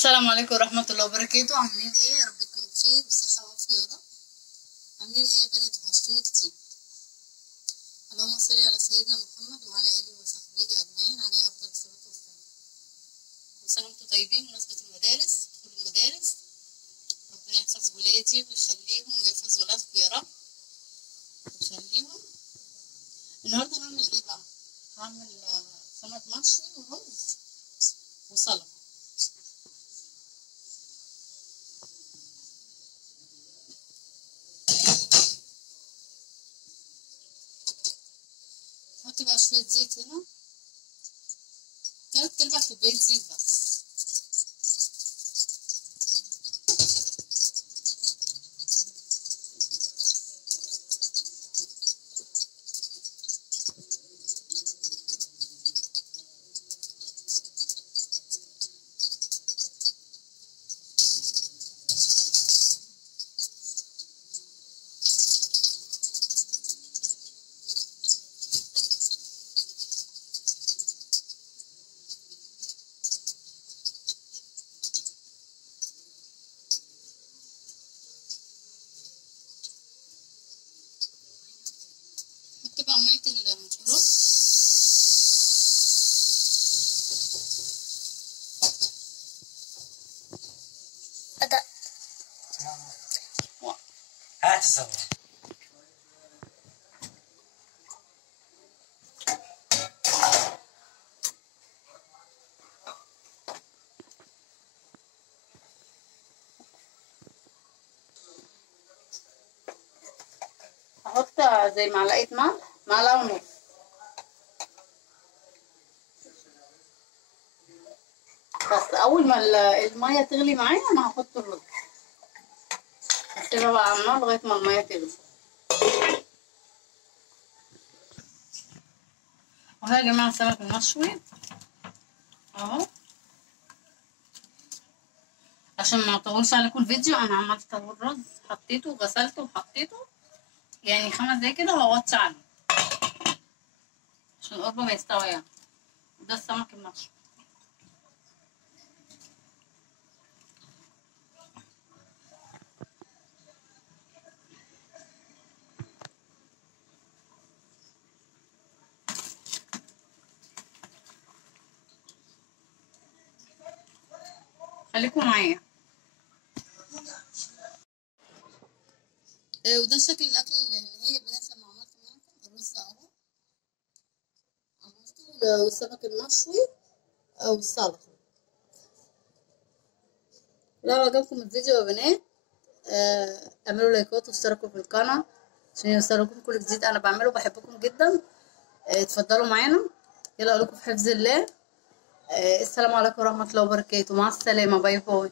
السلام عليكم ورحمة الله وبركاته. عاملين ايه؟ يا رب تكونوا بخير وصحة وعافية يا رب. عاملين ايه يا بنات؟ وحشتوني كتير. اللهم صل على سيدنا محمد وعلى اله وصحبه اجمعين عليه افضل الصلاة والسلام. كل سنة وانتم طيبين بمناسبة المدارس، دخول المدارس. ربنا يحفظ ولادي ويخليهم ويحفظ ولادكم يا رب ويخليهم. النهارده هعمل ايه بقى؟ هعمل سمك مشوي ورز وسلطة. حط بقى شوية زيت هنا، 3/4 كوباية زيت بس. حط بقى مية الرز. هات الصبر. هحط زي معلقة ملح، معلقة ونص. بس اول ما المية تغلي معايا انا هحط الرز، هسيبها بقى على النار لغاية ما المية تغلي. اهو يا جماعة السمك المشوي اهو. عشان ما اطولش عليكم الفيديو، انا عملت اهو الرز، حطيته وغسلته وحطيته، يعني 5 دقايق كده وهوطي عليه عشان القرب ما يستوي يعني. ده السمك المشوي. خليكم معايا. وده شكل الاكل اللي هي البنات لما عملته معاكم. الرز اهو عملته، والسمك المشوي او السلطه. لو عجبكم الفيديو يا بنات اعملوا لايكات واشتركوا في القناه عشان يوصلكم كل جديد انا بعمله. بحبكم جدا. اتفضلوا معانا. يلا اقول لكم في حفظ الله. السلام عليكم ورحمه الله وبركاته. مع السلامه. باي باي.